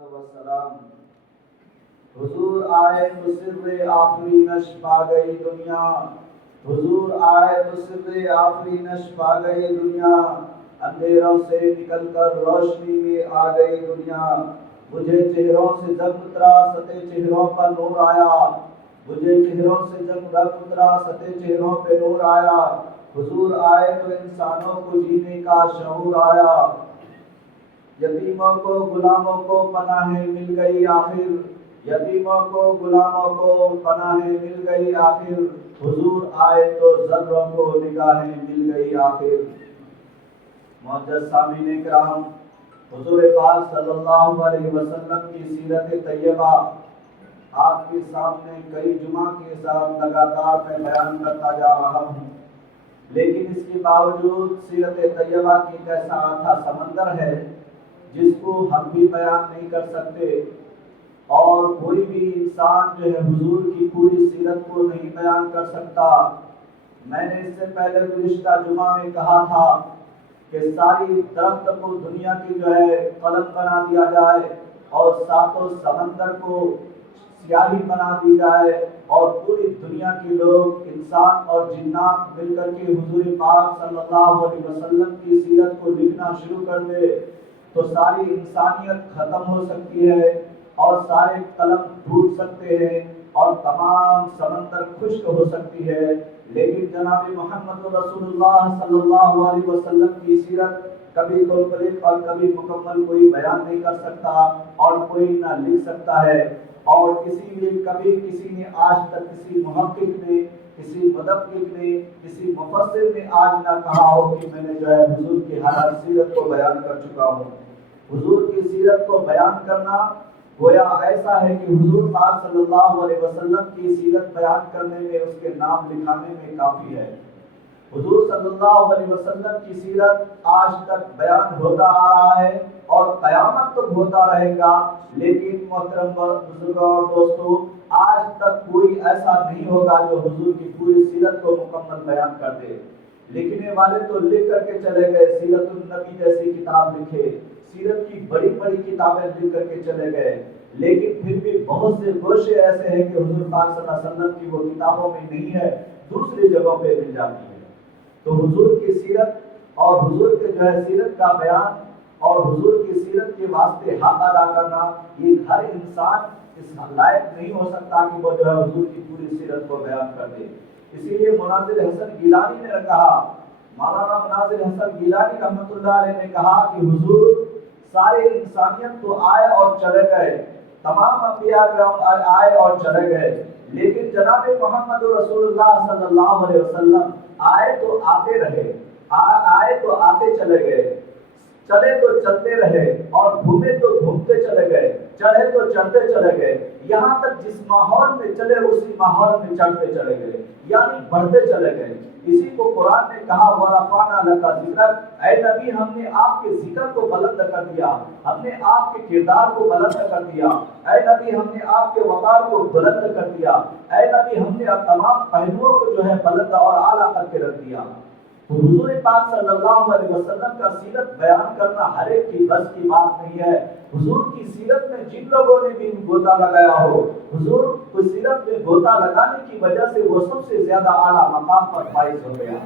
والسلام حضور آئے تو سر آفرینش پا گئی دنیا، حضور آئے تو سر آفرینش پا گئی دنیا، اندھیروں سے نکل کر روشنی میں آ گئی دنیا، مجھے چہروں سے جب اترا ستے چہروں پر نور آیا، مجھے چہروں سے جب رب اترا ستے چہروں پہ نور آیا، حضور آئے تو انسانوں کو جینے کا شعور آیا، یتیموں کو غلاموں کو پناہیں مل گئی آخر، یتیموں کو غلاموں کو پناہیں مل گئی آخر، حضور آئے تو ذروں کو نگاہیں مل گئی آخر۔ معزز سامعین کرام، حضور پاک صلی اللہ علیہ وسلم کی سیرت طیبہ آپ کے سامنے کئی جمعہ کے ساتھ لگاتار میں بیان کرتا جا رہا ہوں، لیکن اس کے باوجود سیرت طیبہ کی ایک ایسا آتھا سمندر ہے جس کو ہم بھی بیان نہیں کر سکتے، اور کوئی بھی انسان جو ہے حضور کی پوری سیرت کو نہیں بیان کر سکتا۔ میں نے اس سے پہلے گزشتہ جمعہ میں کہا تھا کہ ساری درخت کو دنیا کی جو ہے قلم بنا دیا جائے اور ساتوں سمندر کو سیاہی بنا دی جائے اور پوری دنیا کے لوگ انسان اور جنات مل کر کے حضور پاک صلی اللہ علیہ وسلم کی سیرت کو لکھنا شروع کر دے تو ساری انسانیت ختم ہو سکتی ہے اور سارے قلم ٹوٹ سکتے ہیں اور تمام سمندر خشک ہو سکتی ہے، لیکن جناب محمد رسول اللہ صلی اللہ علیہ وسلم کی سیرت کبھی کمپلیٹ اور کبھی مکمل کوئی بیان نہیں کر سکتا اور کوئی نہ لکھ سکتا ہے، اور کبھی کسی نے آج تک کسی محقق نے، کسی مدقق نے، کسی مفسر نے آج نہ کہا ہو کہ میں نے جو ہے حضور کی ہر سیرت کو بیان کر چکا ہوں۔ حضور کی سیرت کو بیان کرنا گویا ایسا ہے کہ حضور پاک صلی اللہ علیہ وسلم کی سیرت بیان کرنے میں، اس کے نام لکھانے میں کافی ہے۔ حضور صلی اللہ علیہ وسلم کی سیرت آج تک بیان ہوتا آ رہا ہے اور قیامت تک ہوتا رہے گا، لیکن محترم بزرگوں اور دوستوں، آج تک کوئی ایسا نہیں ہوگا جو حضور کی پوری سیرت کو مکمل بیان کر دے۔ لکھنے والے تو لکھ کر کے چلے گئے، سیرت النبی جیسی کتاب لکھے، سیرت کی بڑی بڑی کتابیں لکھ کر کے چلے گئے، لیکن پھر بھی بہت سے گوشے ایسے ہیں کہ حضور پاک صلی اللہ علیہ وسلم کی وہ کتابوں میں نہیں ہے، دوسری جگہوں پہ مل جاتی ہے۔ تو حضور کی سیرت اور حضور کے جو ہے سیرت کا بیان اور حضور کی سیرت کے واسطے حق ادا کرنا، یہ ہر انسان اس لائق نہیں ہو سکتا کہ وہ جو ہے حضور کی پوری سیرت کو بیان کر دے۔ اسی لیے مناظر حسن گیلانی نے کہا، مولانا مناظر حسن گیلانی رحمۃ اللہ علیہ نے کہا کہ حضور سارے انسانیت تو آئے اور چلے گئے، تمام انبیاء کرام آئے اور چلے گئے، لیکن جناب محمد رسول اللہ صلی اللہ علیہ وسلم آئے تو آتے رہے، آئے تو آتے چلے گئے، چلے تو چلتے رہے اور گھومے تو گھومتے چلے گئے، چڑھے تو چڑھتے چلے گئے، یہاں تک جس ماحول میں چلے اسی ماحول میں چڑھتے چلے گئے، یعنی بڑھتے چلے گئے۔ اسی کو قرآن نے کہا وَرَفَعْنَا لَكَ ذِكْرَكَ، اے نبی ہم نے آپ کے ذکر کو بلند کر دیا، ہم نے آپ کے کردار کو بلند کر دیا، اے نبی ہم نے آپ کے وقار کو بلند کر دیا، اے نبی ہم نے تمام پہلوؤں کو جو ہے بلند اور اعلیٰ کر کے رکھ دیا۔ تو حضور پاک صلی اللہ علیہ وسلم کا سیرت بیان کرنا ہر ایک کی بس کی بات نہیں ہے۔ حضور کی سیرت میں جن لوگوں نے بھی گوتا لگایا ہو، حضور کی سیرت میں گوتا لگانے کی وجہ سے وہ سب سے زیادہ اعلیٰ مقام پر فائز ہو گیا۔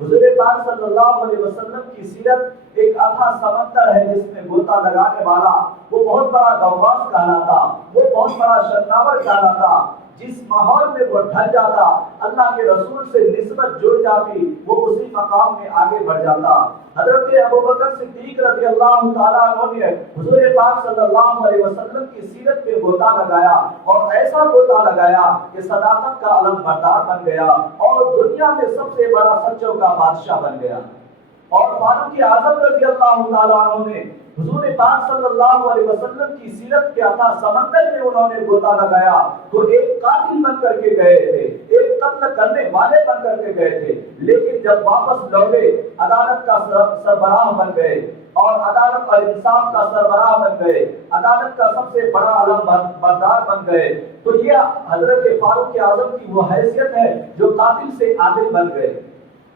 حضور پاک صلی اللہ علیہ وسلم کی سیرت ایک اتھا سمندر ہے جس میں گوتا لگانے والا وہ بہت بڑا غواص کہلاتا، وہ بہت بڑا شناور کہلاتا، جس ماحول میں وہ ڈھل جاتا، اللہ کے رسول سے نسبت جڑ جاتی، وہ اسی مقام میں آگے بڑھ جاتا۔ حضرت ابوبکر صدیق رضی اللہ تعالیٰ عنہ نے حضور پاک صلی اللہ علیہ وسلم کی سیرت پہ غوطہ لگایا اور ایسا غوطہ لگایا کہ صداقت کا علم بردار بن گیا اور دنیا میں سب سے بڑا سچوں کا بادشاہ بن گیا۔ اور فاروق اعظم رضی اللہ تعالیٰ عنہ نے حضور پاک صلی اللہ علیہ وسلم کی سیرت کے عطا سمندر میں انہوں نے غوطہ لگایا تو ایک قاتل بن کر کے گئے تھے، ایک قتل کرنے والے بن کر کے گئے تھے، لیکن جب واپس لوٹے عدالت کا سربراہ بن گئے اور عدالت اور انصاف کا سربراہ بن گئے، عدالت کا سب سے بڑا علم بردار بن گئے۔ تو یہ حضرت فاروق اعظم کی وہ حیثیت ہے جو قاتل سے عادل بن گئے۔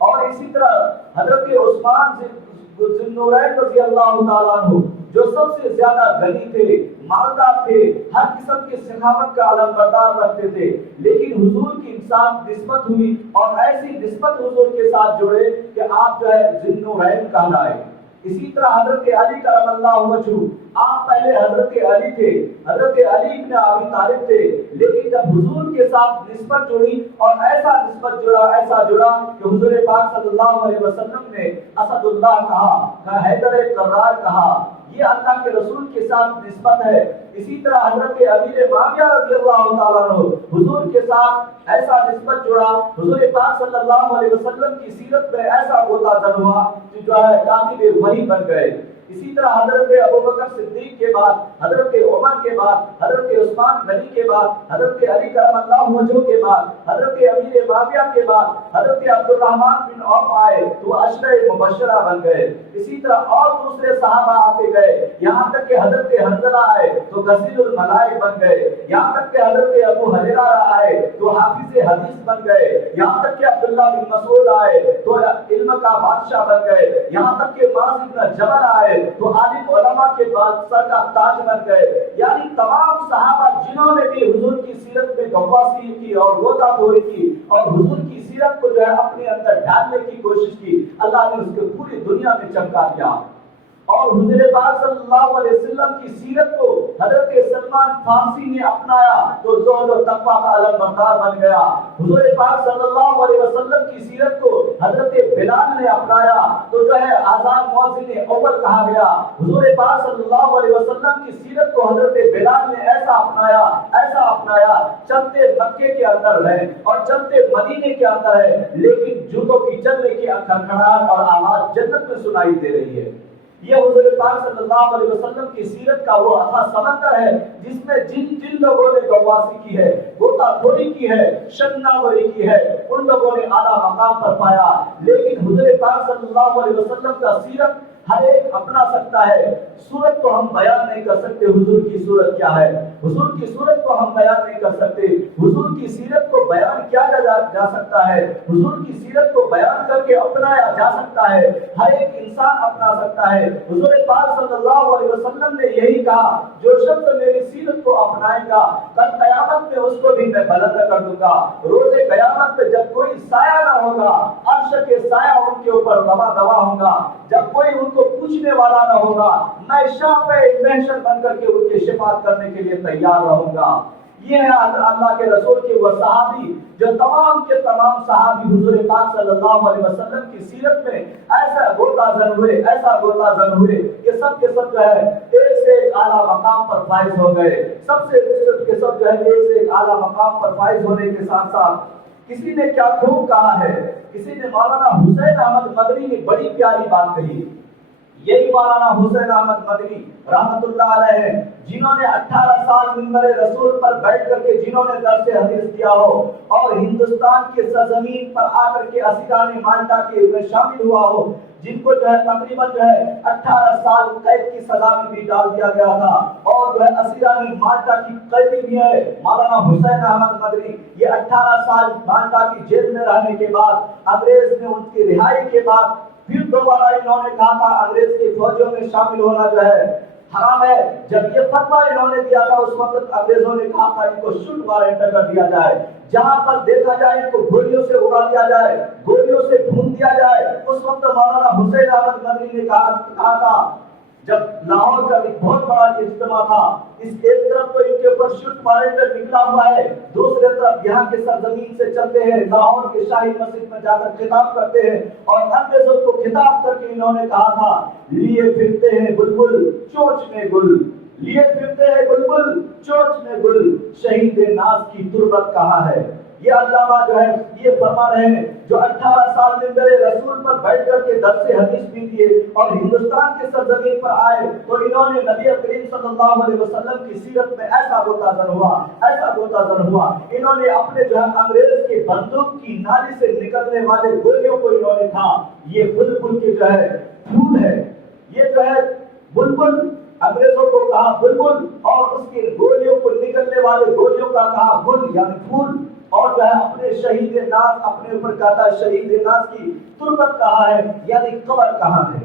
اور اسی طرح حضرت عثمان ذی النورین رضی اللہ تعالیٰ عنہ جو سب سے زیادہ غنی تھے، مالدار تھے، ہر قسم کی سخاوت کا علم بردار رکھتے تھے، لیکن حضور کی انسان نسبت ہوئی اور ایسی نسبت حضور کے ساتھ جڑے کہ آپ جو ہے ذوالنورین کہلائے۔ اسی طرح حضرت علی کرم اللہ وجہہ، آپ پہلے حضرت علی تھے، حضرت علی ابن ابی طالب تھے، لیکن جب حضور کے ساتھ نسبت جڑی اور ایسا نسبت جڑا، ایسا جڑا کہ حضور پاک صلی اللہ علیہ وسلم نے اسد اللہ کہا، حیدر کرار کہا، یہ اللہ کے رسول کے ساتھ نسبت ہے۔ اسی طرح حضرت امیر معاویہ رضی اللہ تعالیٰ عنہ، حضور کے ساتھ ایسا نسبت جڑا، حضور پاک صلی اللہ علیہ وسلم کی سیرت میں ایسا غوطہ زن ہوا کہ جو ہے کاتب وحی بن گئے۔ اسی طرح حضرت ابوبکر صدیق کے بعد، حضرت عمر کے بعد، حضرت عثمان غنی کے بعد، حضرت علی کرم اللہ وجہہ کے بعد، حضرت امیر معاویہ کے بعد حضرت عبد الرحمن بن عوف آئے تو وہ عشرہ مبشرہ بن گئے۔ اسی طرح اور دوسرے صحابہ آتے گئے، یہاں تک کہ حضرت حنظلہ آئے تو غسیل الملائک بن گئے، یہاں تک کہ حضرت ابو ہریرہ آئے تو حافظ حدیث بن گئے، یہاں تک کہ عبداللہ بن مسعود آئے تو علم کا بادشاہ بن گئے، یہاں تک کہ معاذ بن جبل آئے تو عالم علماء کے بعد سر کا تاج بن گئے۔ یعنی تمام صحابہ جنہوں نے بھی حضور کی سیرت میں غواصی کی اور غوطہ خوری کی اور حضور کی سیرت کو جو ہے اپنے اندر ڈالنے کی کوشش کی، اللہ نے اس کو پوری دنیا میں چمکا دیا۔ اور حضور پاک صلی اللہ علیہ وسلم کی سیرت کو حضرت سلمان فارسی نے اپنایا تو زہد و تقویٰ کا علم بردار بن گیا۔ حضور پاک صلی اللہ علیہ وسلم کی سیرت کو حضرت بلال نے اپنایا تو جو ہے آزان مؤذن اول کہا گیا۔ حضور پاک صلی اللہ علیہ وسلم کی سیرت کو حضرت بلال نے ایسا اپنایا، چلتے مکے کے اندر ہے اور چلتے مدینے کے اندر ہے، لیکن جوتوں کی چلنے کی کھڑکھڑاہٹ اور آواز جنت میں سنائی دے رہی ہے۔ یہ حضور پاک صلی اللہ علیہ وسلم کی سیرت کا وہ اتھا سمندر ہے جس میں جن لوگوں نے غواصی کی ہے، غوطہ خوری کی ہے، شناوری کی ہے، ان لوگوں نے اعلیٰ مقام پر پایا۔ لیکن حضور پاک صلی اللہ علیہ وسلم کا سیرت ہر ایک اپنا سکتا ہے۔ صورت کو ہم بیان نہیں کر سکتے حضور کی صورت کیا ہے، حضور کی صورت کو ہم بیان نہیں کر سکتے، حضور کی سیرت کو بیان کیا جا سکتا ہے، حضور کی سیرت کو بیان کر کے اپنایا جا سکتا ہے، ہر ایک انسان اپنا سکتا ہے۔ حضور پاک صلی اللہ علیہ وسلم نے یہی کہا، جو شخص میری سیرت کو اپنائے گا کل قیامت میں اس کو بھی میں بلند کر دوں گا۔ روز قیامت میں جب کوئی سایہ نہ ہوگا، عرش کے سایہ ان کے اوپر رواں ہوگا، جب کوئی ان کو پوچھنے والا نہ ہوگا، میں شافع محشر بن کر کے ان کی شفاعت کرنے کے لیے تیار رہوں گا۔ یہ ہے اللہ کے رسول کے وہ صحابی جو تمام کے تمام صحابی حضور پاک صلی اللہ علیہ وسلم کی سیرت میں ایسا غوطہ زن ہوئے کہ سب کے سب جو ہے ایک سے ایک اعلیٰ مقام پر فائز ہو گئے، سب کے سب جو ہے ایک سے ایک اعلیٰ مقام پر فائز ہونے کے ساتھ ساتھ کسی نے کیا خوب کہا ہے، کسی نے مولانا حسین احمد مدنی نے بڑی پیاری بات کہی، یہی مولانا حسین احمد مدنی رحمت اللہ علیہ ہیں جنہوں نے 18 سال منبر رسول پر بیٹھ کر کے جنہوں نے درس حدیث دیا ہو اور ہندوستان کے سرزمین پر آ کر کے اسیران مالٹا کے میں شامل ہوا ہو، جن کو جو ہے تقریباً جو ہے 18 سال قید کی سزا میں بھی ڈال دیا گیا تھا اور جو ہے اسیران مالٹا کی قیدی بھی ہے مولانا حسین احمد مدنی۔ یہ 18 سال مالٹا کی جیل میں رہنے کے بعد انگریز نے ان کی رہائی کے بعد پھر دوبارہ انہوں نے کہا تھا انگریز کی فوجوں میں شامل ہونا جو ہے حرام ہے۔ جب یہ فتویٰ انہوں نے دیا تھا اس وقت انگریزوں نے کہا تھا ان کو شوٹ وارنٹ کر دیا جائے، جہاں پر دیکھا جائے ان کو گولیوں سے اڑا دیا جائے، گولیوں سے بھون دیا جائے۔ اس وقت مولانا حسین احمد مدنی نے کہا تھا جب لاہور کا ایک بہت بڑا اجتماع تھا، اس ایک طرف تو ان کے اوپر شوٹ وارنٹ نکلا ہوا ہے، دوسرے طرف یہاں کے سرزمین سے چلتے ہیں، لاہور کے شاہی مسجد میں جا کر خطاب کرتے ہیں اور انگریزوں کو خطاب کر کے انہوں نے کہا تھا لیے پھرتے ہیں بلبل چونچ میں گل، لیے پھرتے ہیں بلبل چونچ میں گل، شہید ناز کی تربت کہاں ہے۔ یہ علامہ جو ہے یہ فرما رہے ہیں جو 18 سال منبر رسول پر بیٹھ کر کے درس حدیث بھی دیے اور ہندوستان کے سرزمین پر آئے تو انہوں نے نبی کریم صلی اللہ علیہ وسلم کی سیرت میں ایسا غوطہ زن ہوا، انہوں نے اپنے جو ہے انگریز کے بندوق کی نالی سے نکلنے والے گولیوں کو انہوں نے کہا یہ بلبل کے جو ہے پھول ہے، یہ جو ہے بلبل، انگریزوں کو کہا بلبل اور اس کی گولیوں کو نکلنے والے گولیوں کا کہا گل یعنی پھول، اور جو ہے اپنے شہید ناز اپنے اوپر کہتا ہے شہید ناز کی تربت کہاں ہے یعنی قبر کہاں ہے۔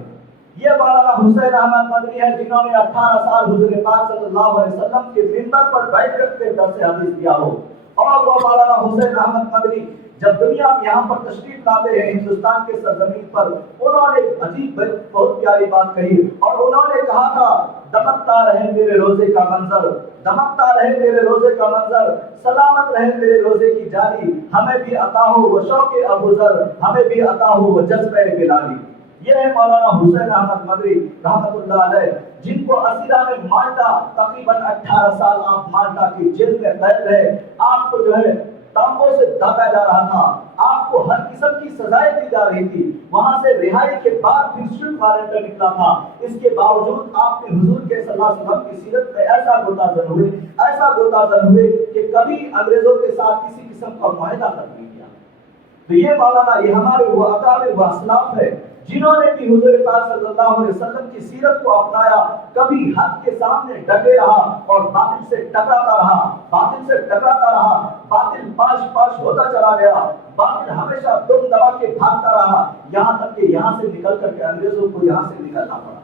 یہ مولانا حسین احمد مدنی ہے جنہوں نے 18 سال حضور پاک صلی اللہ علیہ وسلم کے منبر پر بیٹھ کر کے درس حدیث دیا ہو. اور وہ مولانا حسین احمد مدنی جب دنیا میں یہاں پر تشریف لاتے ہیں ہندوستان کے سرزمین پر، انہوں نے عجیب بہت پیاری بات کہی اور انہوں نے کہا تھا دمکتا رہے میرے روزے کا منظر، دمکتا رہے میرے روزے کا منظر، سلامت رہے میرے روزے کی جالی، ہمیں بھی عطا ہو وہ شوق ابو ذر، ہمیں بھی عطا ہو وہ جذبہ بلالی. یہ ہے مولانا حسین احمد مدنی رحمت اللہ علیہ، جن کو اسیران مالٹا تقریباً 18 سال آپ مالٹا کی جیل میں قید رہے. آپ کو جو ہے تانبوں سے دبایا جا رہا تھا، آپ کو ہر قسم کی سزائیں دی جا رہی تھی. وہاں سے رہائی کے بعد پھر سوئٹ وارنٹ نکلا تھا. اس کے باوجود آپ نے حضور کے صلی اللہ علیہ وسلم کی سیرت میں ایسا گوتازن ہوئے، ایسا گوتازن ہوئے کہ کبھی انگریزوں کے ساتھ کسی قسم کا معاہدہ تک نہیں کیا. تو یہ مولانا یہ ہمارے وہ اکابر و اسلاف ہے جنہوں نے بھی حضور پاک صلی اللہ علیہ وسلم کی سیرت کو اپنایا، کبھی حق کے سامنے ڈٹے رہا اور باطل سے ٹکراتا رہا، باطل سے ٹکراتا رہا، باطل پاش پاش ہوتا چلا گیا، باطل ہمیشہ دم دبا کے بھاگتا رہا، یہاں تک کہ یہاں سے نکل کر کے انگریزوں کو یہاں سے نکلنا پڑا.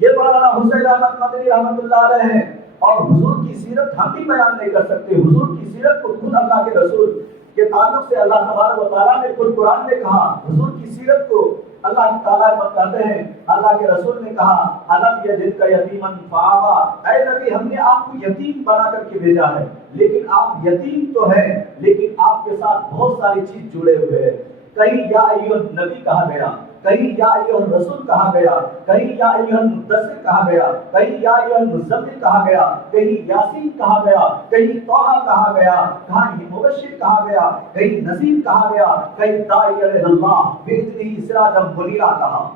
یہ مولانا حسین احمد مدنی رحمت اللہ علیہ ہیں. اور حضور کی سیرت ہم بھی بیان نہیں کر سکتے. حضور کی سیرت کو خود اللہ کے رسول کے تعلق سے اللہ تبارک و تعالیٰ نے خود قرآن میں کہا. حضور کی سیرت کو اللہ تعالیٰ کہتے ہیں، اللہ کے رسول نے کہا الم یجدک یتیما فآویٰ، اے نبی ہم نے آپ کو یتیم بنا کر کے بھیجا ہے، لیکن آپ یتیم تو ہیں لیکن آپ کے ساتھ بہت ساری چیز جڑے ہوئے ہیں. کہیں یا ایھا النبی کہا گیا، کہیں یا ایھا الرسول کہا گیا، کہیں یا ایھا المدثر کہا گیا، کہیں یا ایھا المزمل کہا گیا، کہیں یاسین کہا گیا، کہیں طٰہٰ کہا گیا، کہیں مبشر کہا گیا، کہیں نذیر کہا گیا، کہیں داعی الی اللہ بإذنہ سراجا منیرا کہا.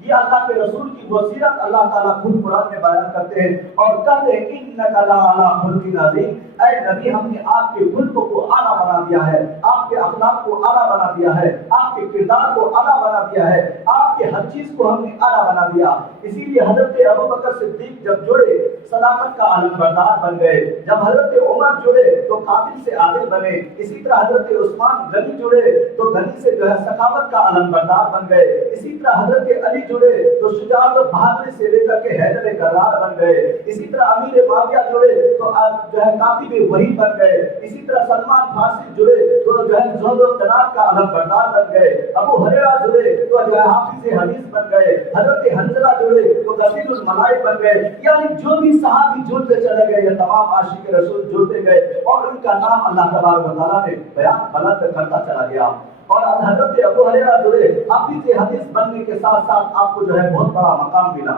یہ اللہ کے رسول کی وصیت اللہ تعالیٰ خود قرآن میں بیان کرتے ہیں اور کہتے ہیں انک لعلی خلق عظیم، اے نبی ہم نے آپ کے خلق کو اعلیٰ بنا دیا ہے، آپ کے اخلاق کو اعلیٰ بنا دیا ہے، آپ کے کردار کو اعلیٰ بنا دیا ہے، آپ کے ہر چیز کو ہم نے اعلیٰ بنا دیا. اسی لیے حضرت ابوبکر صدیق جب جڑے صداقت کا علم بردار بن گئے، جب حضرت عمر جڑے تو قاتل سے عادل بنے، اسی طرح حضرت عثمان غنی جڑے تو غنی سے جو ہے سخاوت کا علم بردار بن گئے، اسی طرح حضرت علی جڑے تو شجاعت و بہادری سے لے کر کے حیدر کرار بن گئے، اسی طرح امیر معاویہ جڑے تو جو ہے کاتب وحی بن گئے، اسی طرح سلمان فارسی جڑے تو جو ہے زہد و اقتناعت کا علم بردار بن گئے، ابو ہریرہ جڑے تو جو ہے حافظ حدیث بن گئے، حضرت حنظلہ جڑے تو غسیل الملائک بن گئے. یعنی جو بھی صحابی جڑتے چلے گئے یہ تمام عاشق رسول جڑتے گئے اور ان کا نام اللہ تبارک و تعالیٰ نے بیان بلند کرتا چلا گیا. اور حضرت ابو ہریرہ جڑے حافظ حدیث بننے کے ساتھ ساتھ آپ کو جو ہے بہت بڑا مقام ملا.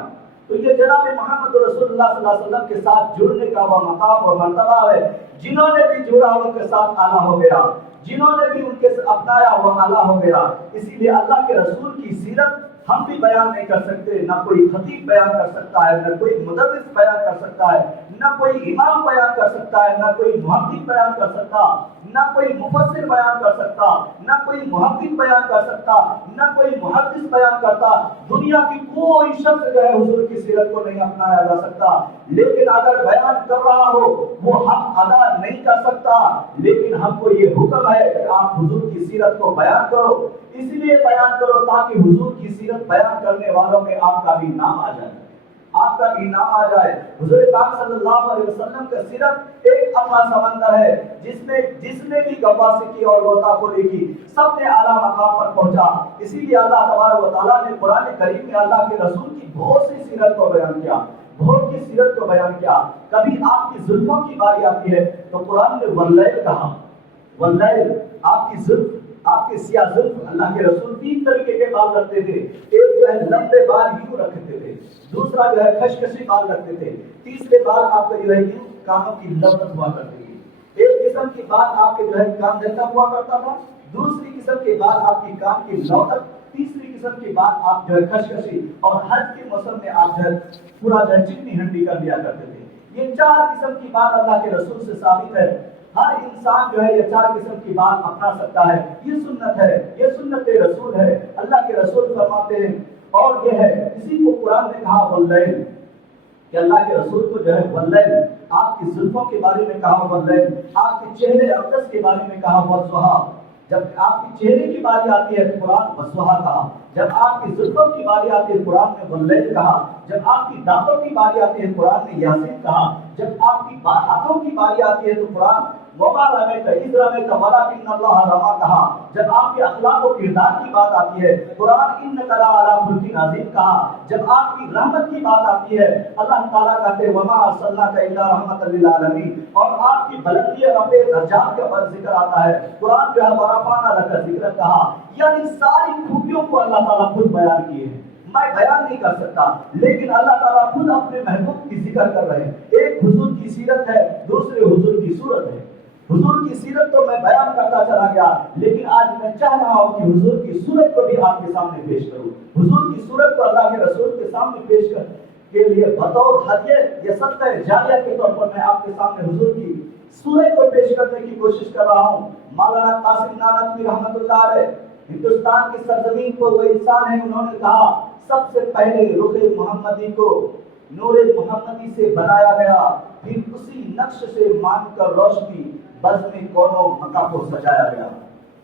تو یہ جناب محمد رسول اللہ صلی اللہ علیہ وسلم کے ساتھ جڑنے کا وہ مقام اور مرتبہ ہے. جنہوں نے بھی جڑا ان کے ساتھ اعلیٰ ہو گیا، جنہوں نے بھی ان کے اپنایا وہ اعلیٰ ہو گیا. اسی لیے اللہ کے رسول کی سیرت ہم بھی بیان نہیں کر سکتے، نہ کوئی خطیب بیان کر سکتا ہے، نہ کوئی مدرس بیان کر سکتا ہے، نہ کوئی امام بیان کر سکتا ہے، نہ کوئی محدث بیان کر سکتا، نہ کوئی مفسر بیان کر سکتا، نہ کوئی محدث بیان کر سکتا، نہ کوئی محدث بیان کرتا. دنیا کی کوئی شخص جو ہے حضور کی سیرت کو نہیں اپنایا جا سکتا. لیکن اگر بیان کر رہا ہو وہ حق ادا نہیں کر سکتا، لیکن ہم کو یہ حکم ہے کہ آپ حضور کی سیرت کو بیان کرو. اس لیے بیان کرو تاکہ حضور کی سیرت بیان کرنے والوں میں آپ کا بھی نام آ جائے، آپ کا بھی نام آ جائے. حضور پاک صلی اللہ علیہ وسلم کا سیرت ایک اتھا سمندر ہے جس نے بھی غواصی کی اور غوطہ خوری کی سب نے اعلیٰ مقام پر پہنچا. اسی لیے اللہ تبارک و تعالیٰ نے قرآن کریم میں اللہ کے رسول کی بہت سی سیرت کو بیان کیا، بہت کی سیرت کو بیان کیا. کبھی آپ کی زلفوں کی باری آتی ہے تو قرآن نے واللیل کہا، واللیل آپ کی زلف، آپ کے سیاہ زلف. اللہ کے رسول 3 طریقے کے بال رکھتے تھے. ایک جو ہے لمبے بال یوں رکھتے تھے، دوسرا جو ہے خشخشی بال رکھتے تھے، تیسرے بال آپ کا جو ہے یوں کانوں کی لوٹت ہوا کرتی ہے. ایک قسم کی بال آپ کے جو ہے کان دہتا ہوا کرتا تھا، دوسری قسم کے بال آپ کی کان کی لوٹت، تیسری قسم کی بات آپ جو ہے خشخشی، اور حج کے موسم میں آپ جو ہے پورا جو ہے چکنی ہنڈی کر دیا کرتے تھے. یہ 4 قسم کی بات اللہ کے رسول سے ثابت ہے. ہر انسان جو ہے یہ 4 قسم کی بات اپنا سکتا ہے. یہ سنت ہے، یہ سنت رسول ہے. اللہ کے رسول فرماتے ہیں اور یہ ہے، اسی کو قرآن نے کہا واللیل، کہ اللہ کے رسول کو جو ہے واللیل، آپ کی زلفوں کے بارے میں کہا واللیل، آپ کے چہرے اقدس کے بارے میں کہا والضحیٰ. جب آپ کی چہرے کی باری آتی ہے تو قرآن والضحیٰ کہا. جب آپ کی زلفوں کی باری آتی ہے قرآن نے واللیل کہا، جب آپ کی دانتوں کی باری آتی ہے قرآن نے یاسین کہا، جب آپ کی ہاتھوں کی باری آتی ہے تو قرآن وما رمیت اذ رمیت ولکن اللہ رمی کہا، جب آپ کے اخلاق و کردار کی بات آتی ہے قرآن انک لعلی خلق عظیم کہا، جب آپ کی رحمت کی بات آتی ہے اللہ تعالیٰ کہتے ہیں وما ارسلناک الا رحمۃ للعالمین، اور آپ کی بلندی اور رفع درجات کا ذکر آتا ہے قرآن جو ہے ورفعنا لک ذکرک کہا، یعنی ساری خوبیوں کو اللہ تعالیٰ خود بیان کیے ہیں، میں بیان نہیں کر سکتا، لیکن اللہ تعالیٰ خود اپنے محبوب کی ذکر کر رہے ہیں۔ ایک حضور کی سیرت ہے، دوسرے حضور کی صورت ہے۔ حضور کی سیرت تو میں بیان کرتا چلا گیا، لیکن آج میں چاہ رہا ہوں کہ حضور کی صورت کو بھی آپ کے سامنے پیش کروں۔ حضور کی صورت کو اللہ کے رسول کے سامنے پیش کر کے لیے بطور ہدیہ یا صدقہ جاریہ کے طور پر میں آپ کے سامنے حضور کی صورت کو پیش کرنے کی کوشش کر رہا ہوں۔ مولانا قاسم نانوتوی رحمۃ اللہ علیہ ہندوستان کی سرزمین پر وہ انسان ہے، انہوں نے کہا سب سے پہلے رخ محمدی کو نور محمدی سے بنایا گیا، پھر اسی نقش سے مان کر روشنی بزم کونو مکہ کو سجایا گیا۔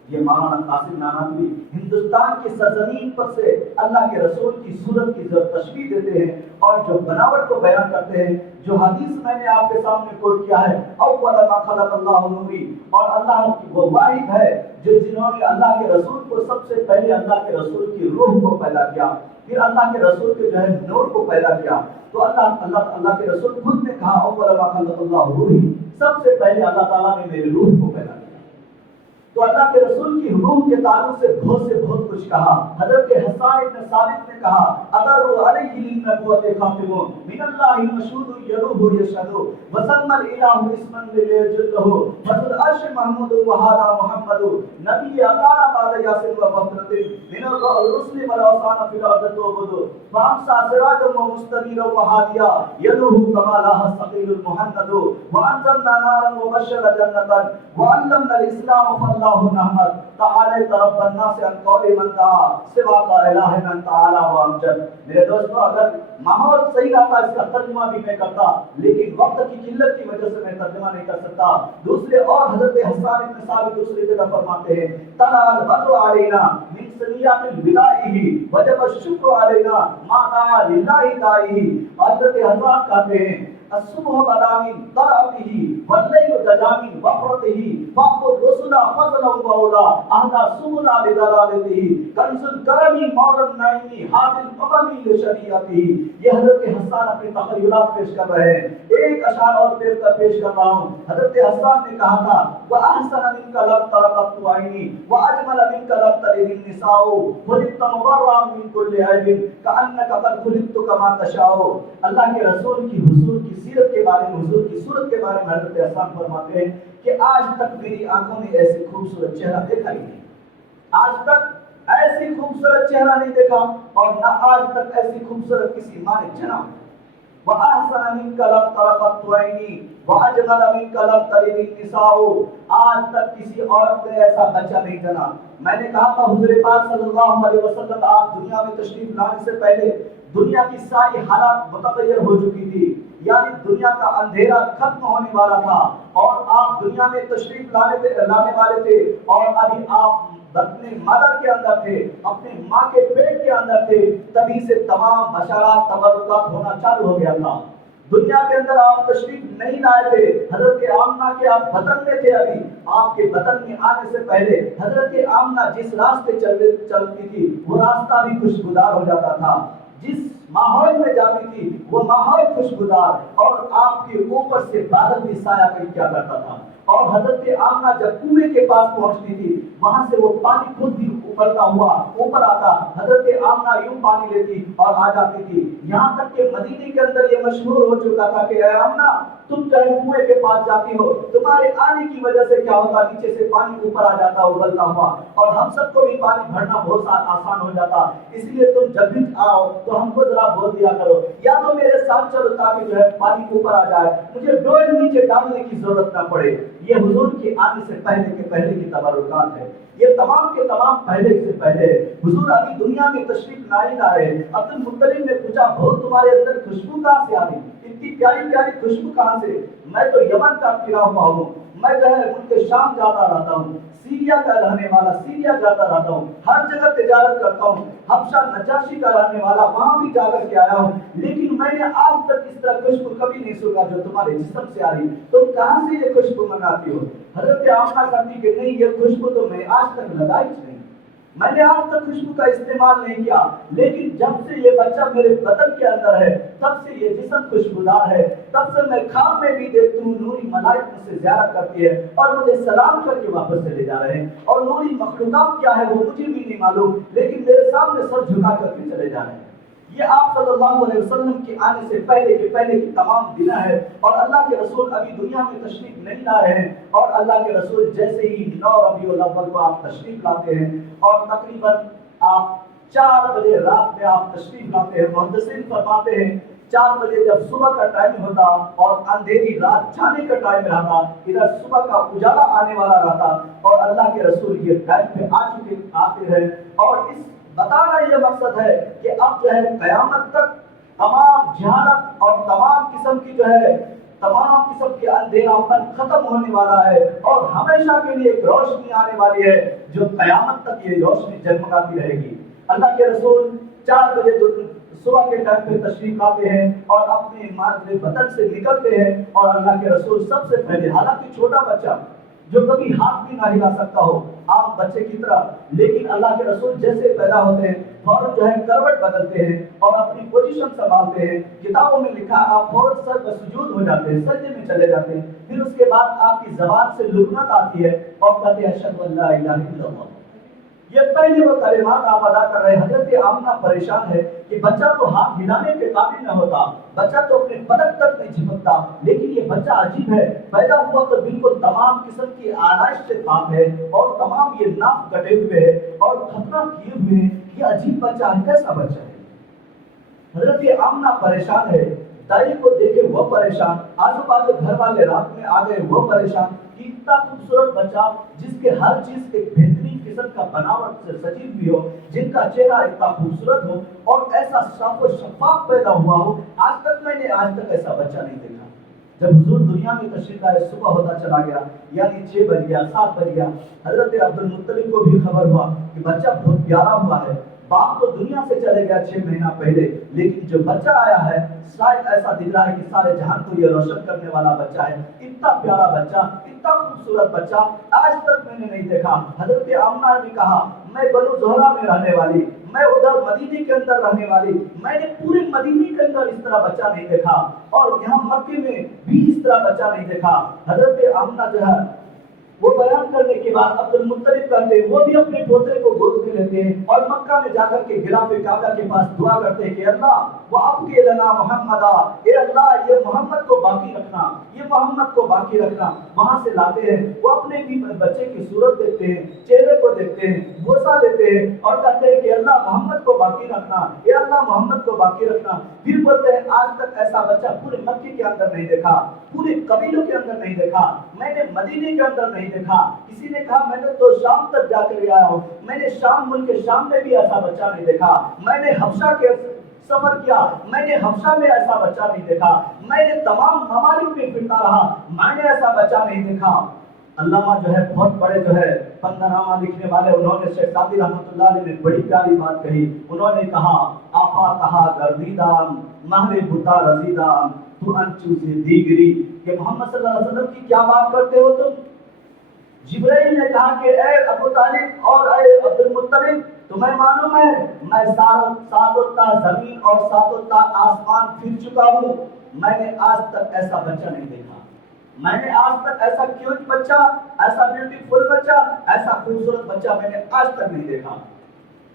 یہ مولانا قاسم نانوتوی ہندوستان کی سرزمین پر سے اللہ کے رسول کی صورت کی تشبیہ دیتے ہیں اور جو بناوٹ کو بیان کرتے ہیں۔ جو حدیث میں نے آپ کے سامنے کوٹ کیا ہے اول ما خلق اللہ نوری، اور اللہ وہ واحد ہے جنہوں نے اللہ کے رسول کو سب سے پہلے اللہ کے رسول کی روح کو پیدا کیا، پھر اللہ کے رسول کے جو ہے نور کو پیدا کیا۔ تو اللہ کے رسول خود نے کہا اول ما خلق اللہ روحی، سب سے پہلے اللہ تعالیٰ نے میری روح کو پیدا کیا۔ تو اللہ کے رسول کی روح کے تعلق سے بہت کچھ کہا۔ حضرت حسان بن ثابت نے کہا اگر علیہ للنبوۃ خاتم من اللہ مشہود یروح یشهد وسمى الہ اسما لیجلہ فذو العرش محمود وهذا محمد نبی اقار بعد یاسین و بکرۃ من الرسل والاوثان فی الارض تعبد فامسى سراجا ومستنیرا وهادیا یروح کما لاح الثقیل المهند وانزلنا نارا وبشر جنتا وعلمنا الاسلام اللہ نحمد تعالی رب الناس عن قول من دعا سوا کا الہ من تعالی و امجد۔ میرے دوستو اگر ماحول صحیح رہتا اس کا ترجمہ بھی میں کرتا، لیکن وقت کی قلت کی وجہ سے میں ترجمہ نہیں کر سکتا۔ دوسرے اور حضرت حسان بن ثابت دوسری جگہ فرماتے ہیں طلع البدر علینا من ثنیات الوداعہ وجب الشکر علینا ما دعا للہ داعی۔ حضرت حضرات کہتے ہیں الصبح بدامن طلعته والليل دجامن وفرته فاق الرسل فضلا وعلا اهدى سبل لدلالته کنز الکرم مور النعیم حاد الامم لشریعته۔ یہ حضرت حسان اپنے تخیلات پیش کر رہے ہیں، ایک اشعار اور پیش کر رہا ہوں۔ حضرت حسان نے کہا تھا واحسن منك لم تر قط عینی واجمل منك لم تلد النساء خلقت مبرأ من كل عیب کانک قد خلقت کما تشاء۔ اللہ کے رسول کی حضور کی سیرت کے بارے میں، حضور کی صورت کے بارے میں حضرت حسان فرماتے ہیں کہ آج تک میری آنکھوں نے ایسی خوبصورت چہرہ دیکھا ہی نہیں، آج تک ایسی خوبصورت چہرہ نہیں دیکھا، اور نہ آج تک ایسی خوبصورت کسی ماں نے جنا۔ وَأَحْسَنَ مِنْكَ لَمْ تَرَ قَطُّ عَيْنِي وَأَجْمَلَ مِنْكَ لَمْ تَلِدِ النِّسَاءُ۔ آج تک کسی عورت نے ایسا بچہ نہیں جنا۔ میں نے کہا تھا حضور پاک صلی اللہ علیہ وسلم آپ دنیا میں تشریف لانے سے پہلے دنیا کی ساری حالات متغیر ہو چکی تھی، یعنی دنیا کا اندھیرا ختم ہونے والا تھا، اور آپ دنیا میں تشریف لانے والے تھے، اور ابھی آپ اپنے مدر کے اندر تھے، اپنے ماں کے پیٹ کے اندر تھے، تبھی سے تمام بشارات تبرکات ہونا چالو ہو گیا تھا۔ دنیا کے اندر آپ تشریف نہیں لائے تھے، حضرت آمنہ کے آپ بطن میں تھے، ابھی آپ کے بطن میں آنے سے پہلے حضرت آمنہ جس راستے چلتی تھی وہ راستہ بھی خوشگوار ہو جاتا تھا، جس ماحول میں جاتی تھی وہ ماحول خوشگوار، اور آپ کے اوپر سے بادل بھی سایہ کیا کرتا تھا۔ اور حضرت آمنہ جب کنویں کے پاس پہنچتی تھی وہاں سے وہ پانی خود بھی ابلتا ہوا اوپر آتا، حضرت آمنہ یوں پانی لیتی اور آ جاتی تھی، یہاں تک کہ مدینے کے اندر یہ مشہور ہو چکا تھا کہ اے آمنہ تم چاہے کنویں کے پاس جاتی ہو، تمہارے آنے کی وجہ سے کیا ہوتا، نیچے سے پانی اوپر آ جاتا ابلتا ہوا، اور ہم سب کو بھی پانی بھرنا بہت آسان ہو جاتا، اس لیے تم جب بھی آؤ تو ہم کو ذرا بول دیا کرو، یا تو میرے ساتھ چلو تاکہ جو ہے پانی اوپر آ جائے، مجھے ڈوئل نیچے ڈالنے کی ضرورت نہ پڑے۔ یہ حضور کے آنے سے پہلے کے پہلے کی تبرکات ہے، یہ تمام کے تمام پہلے سے پہلے۔ حضور ابھی دنیا میں تشریف نہیں لائے، عبد المطلب نے پوچھا بہت تمہارے اندر خوشبو کہاں سے آ گئی، اتنی پیاری پیاری خوشبو کہاں سے؟ میں تو یمن کا پھرا ہوا ہوں، میں جو ہے ملک شام جاتا رہتا ہوں، سیریا کا رہنے والا سیریا جاتا رہتا ہوں، ہر جگہ تجارت کرتا ہوں، حبشہ نجاشی کا رہنے والا وہاں بھی جا کر کے آیا ہوں، لیکن میں نے آج تک اس طرح خوشبو کبھی نہیں سنا جو تمہارے جسم سے آ رہی، تم کہاں سے یہ خوشبو منگاتی ہو؟ حضرت آمنہ کہتی کہ نہیں، یہ خوشبو تو میں آج تک لگائی نہیں، میں نے آج تک خوشبو کا استعمال نہیں کیا، لیکن جب سے یہ بچہ میرے بدن کے اندر ہے تب سے یہ جسم خوشبودار ہے، تب سے میں خواب میں بھی دیکھتی ہوں نوری ملائک مجھ سے زیارت کرتی ہے اور مجھے سلام کر کے واپس چلے جا رہے ہیں، اور نوری مخلوقات کیا ہے وہ مجھے بھی نہیں معلوم، لیکن میرے سامنے سر جھکا کر کے چلے جا رہے ہیں۔ یہ آپ صلی اللہ علیہ وسلم کے آنے سے پہلے کی تمام دنیں ہے، اور اللہ کے رسول ابھی دنیا میں تشریف نہیں لائے ہیں، اور اللہ کے رسول جیسے ہی 9 ربیع الاول کو آپ تشریف لاتے ہیں اور تقریباً آپ 4 بجے رات میں آپ تشریف لاتے ہیں، محدثین فرماتے ہیں 4 بجے جب صبح کا ٹائم ہوتا اور اندھیری رات جانے کا ٹائم رہتا، ادھر صبح کا اجالا آنے والا رہتا، اور اللہ کے رسول یہ ٹائم پہ آتے ہیں، اور اس بتانا یہ مقصد ہے کہ اب جو ہے قیامت تک تمام جہالت اور تمام قسم کے اندھیرا پن ختم ہونے والا ہے، اور ہمیشہ کے لیے ایک روشنی آنے والی ہے جو قیامت تک یہ روشنی جگمگاتی رہے گی۔ اللہ کے رسول 4 بجے صبح کے ٹائم پہ تشریف لاتے ہیں اور اپنے مادر وطن سے نکلتے ہیں، اور اللہ کے رسول سب سے پہلے، حالانکہ چھوٹا بچہ جو کبھی ہاتھ بھی نہ ہلا سکتا ہو عام بچے کی طرح، لیکن اللہ کے رسول جیسے پیدا ہوتے ہیں فوراً جو ہے کروٹ بدلتے ہیں اور اپنی پوزیشن سنبھالتے ہیں، کتابوں میں لکھا آپ فوراً سر پر سجود ہو جاتے ہیں، سجدے میں چلے جاتے ہیں، پھر اس کے بعد آپ کی زبان سے لغت آتی ہے اور کہتے ہیں اشہد ان لا الہ الا اللہ۔ یہ پہلے وہ کلمات آپ ادا کر رہے ہیں۔ حضرت آمنہ پریشان ہے کہ بچہ تو ہاتھ ہلانے کے قابل نہ ہوتا، بچہ تو اپنے پلک تک نہیں جھپکتا، لیکن یہ بچہ عجیب ہے، پیدا ہوا تو بالکل تمام قسم کی آلائش سے پاک ہے، اور تمام یہ ناف کٹے ہوئے ہے اور ختنہ کیے ہوئے ہیں، یہ عجیب بچہ ہے، کیسا بچہ ہے؟ حضرت آمنہ پریشان ہے، دائی کو دیکھے وہ پریشان، آجو بازو گھر والے رات میں آ گئے وہ پریشان، کہ اتنا خوبصورت بچہ جس کے ہر چیز ایک بہترین قسم کا بناوٹ سے سجی ہوئی ہو، جن کا چہرہ اتنا خوبصورت ہو اور ایسا صاف و شفاف پیدا ہوا ہو، آج تک ایسا بچہ نہیں دیکھا۔ جب حضور دنیا میں تشریف لائے، صبح ہوتا چلا گیا، یعنی 6 بج گیا، 7 بج گیا، حضرت عبد المطلب کو بھی خبر ہوا کہ بچہ بہت پیارا ہوا ہے، باپ تو دنیا سے چلے گیا 6 مہینہ پہلے، لیکن جو بچہ آیا ہے شاید ایسا دکھ رہا ہے کہ سارے جہان کو یہ روشن کرنے والا بچہ ہے، اتنا پیارا بچہ، اتنا خوبصورت بچہ آج تک میں نے نہیں دیکھا۔ حضرت آمنہ نے کہا میں بنو زہرہ میں رہنے والی، میں ادھر مدینے کے اندر رہنے والی، میں نے پورے مدینے کے اندر اس طرح بچہ نہیں دیکھا، اور یہاں مکے میں بھی اس طرح بچہ نہیں دیکھا۔ حضرت آمنہ جو ہے وہ بیان کرنے کے بعد عبد المطلب کہتے ہیں وہ بھی اپنے پوتے کو گود میں لیتے ہیں اور مکہ میں جا کر کے غلاف کعبہ کے پاس دعا کرتے ہیں کہ اللہ وَأَبْقِ لَنَا مُحَمَّدًا، اے اللہ یہ محمد کو باقی رکھنا، یہ محمد کو باقی رکھنا۔ وہاں سے لاتے ہیں، وہ اپنے بھی بچے کی صورت دیکھتے ہیں، چہرے کو دیکھتے ہیں، بوسہ دیتے ہیں اور کہتے ہیں کہ اللہ محمد کو باقی رکھنا، اے اللہ محمد کو باقی رکھنا۔ پھر بولتے ہیں آج تک ایسا بچہ پورے مکے کے اندر نہیں دیکھا، پورے قبیلوں کے اندر نہیں دیکھا، میں نے مدینے کے اندر نہیں دیکھا۔ کسی نے کہا میں نے تو شام تک جا کر آیا ہوں، میں نے شام ملک شام میں بھی ایسا بچہ نہیں دیکھا، میں نے حبشہ کے سفر کیا، میں نے حبشہ میں ایسا بچہ نہیں دیکھا، میں نے تمام ممالک میں پھرتا رہا، میں نے ایسا بچہ نہیں دیکھا۔ علامہ جو ہے بہت بڑے جو ہے بندنامہ لکھنے والے، انہوں نے شیخ سعدی رحمۃ اللہ علیہ نے بڑی پیاری بات کہی، انہوں نے کہا آفا کہا گردیدان مہر بتا رزیدان تو انچو سے دیگری، کہ محمد صلی اللہ علیہ وسلم کی کیا بات کرتے ہو تم؟ جبرائیل نے کہا کہ اے ابو طالب اور اے عبد المطلب تمہیں معلوم ہے میں ساتوں تا زمین اور ساتوں تا آسمان پھر چکا ہوں، میں نے آج تک ایسا بچہ نہیں دیکھا، میں نے آج تک ایسا کیوٹ بچہ، ایسا بیوٹیفل بچہ، ایسا خوبصورت بچہ میں نے آج تک نہیں دیکھا۔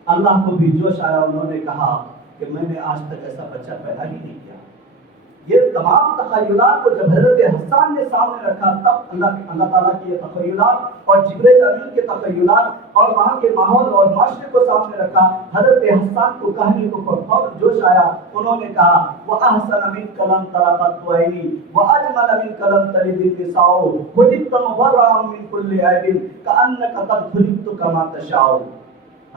اللہ کو بھی جوش آیا، انہوں نے کہا کہ میں نے آج تک ایسا بچہ پیدا ہی نہیں کیا۔ یہ تمام تخیلات کو جب حضرت حسان نے سامنے رکھا تب اللہ تعالیٰ کی یہ تخیلات اور جبرائیل امین کے تخیلات اور وہاں کے ماحول اور معاشرے کو سامنے رکھا، حضرت حسان کو کہنے کو فوراً جوش آیا، انہوں نے کہا وَأَحْسَنَ مِنْكَ لَمْ تَرَ قَطُّ عَيْنِي وَأَجْمَلَ مِنْكَ لَمْ تَلِدِ النِّسَاءُ خُلِقْتَ مُبَرَّأً مِنْ كُلِّ عَيْبٍ كَأَنَّكَ قَدْ خُلِقْتَ كَمَا تَشَاءُ۔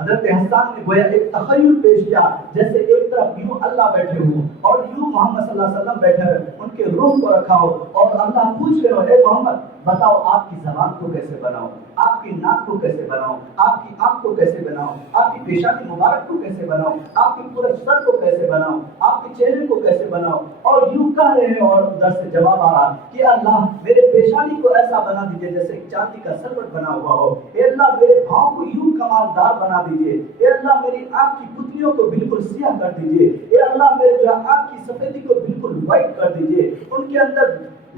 حضرت حسان نے گویا ایک تخیل پیش کیا، جیسے ایک طرف یوں اللہ بیٹھے ہو اور یوں محمد صلی اللہ علیہ وسلم بیٹھے ہوئے، ان کے روح کو رکھا ہو اور اللہ پوچھ رہے ہو اے محمد بتاؤ آپ کی زبان کو کیسے بناؤ، آپ کی ناک کو کیسے بناؤ، آپ کی آنکھ کو کیسے بناؤ، آپ کی پیشانی مبارک کو کیسے بناؤ، آپ کی پورے سر کو کیسے بناؤ، آپ کے چہرے کو کیسے بناؤ، اور یوں کہہ رہے ہیں اور ادھر سے جواب آ رہا کہ اللہ میرے پیشانی کو ایسا بنا دیجیے جیسے ایک چاندی کا سربٹ بنا ہوا ہو، اے اللہ میرے پاؤں کو یوں کمالدار بنا دیجیے، اے اللہ میری آنکھ کی پتلیوں کو بالکل سیاہ کر دیجیے، اے اللہ میرے جو آنکھ کی سفیدی کو بالکل وائٹ کر دیجیے، ان کے اندر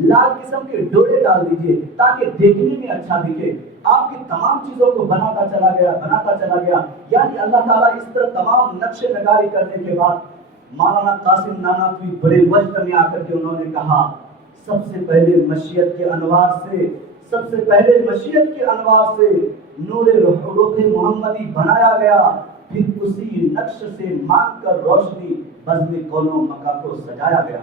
لال قسم کے ڈورے ڈال دیجیے تاکہ دیکھنے میں اچھا دکھے۔ آپ کی تمام چیزوں کو بناتا چلا گیا، یعنی اللہ تعالیٰ اس طرح تمام نقش نگاری کرنے کے بعد مولانا قاسم نانوتوی بڑے وجد میں آ کر کے انہوں نے کہا سب سے پہلے مشیت کے انوار سے نور روح محمدی بنایا گیا، پھر اسی نقش سے مانگ کر روشنی بزم کون و مکان کو سجایا گیا۔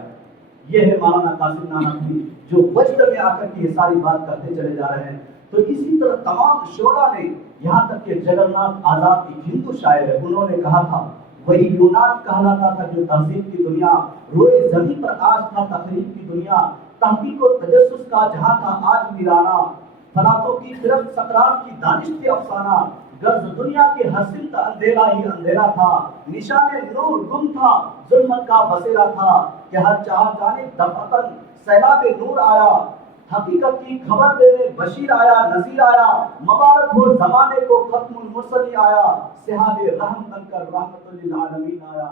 یہ ہے مولانا قاسم نانوتوی جو وجد میں آ کر کے یہ ساری بات کرتے چلے جا رہے ہیں۔ تو اسی طرح تمام شعراء نے، یہاں تک کہ جگرناتھ آزاد ایک ہندو شاعر ہے، انہوں نے کہا تھا وہی یونان کہلاتا تھا جو تہذیب کی دنیا، روئے زمین پر آج تھا تقریب کی دنیا، تحقیق و تجسس کا جہاں تھا آج ویرانہ، فلاتوں کی خرد سقراط کی دانش کے افسانہ، غرض دنیا کے ہر سمت اندھیرا ہی اندھیرا تھا، نشان نور گم تھا ظلمت کا بسیرا تھا، کہ ہر چار جانب دفعتاً سیلاب نور آیا، حقیقت کی خبر دینے بشیر آیا نذیر آیا، مبارک ہو زمانے کو ختم المرسلی آیا، سہاد رحم بن کر رحمت للعالمین آیا۔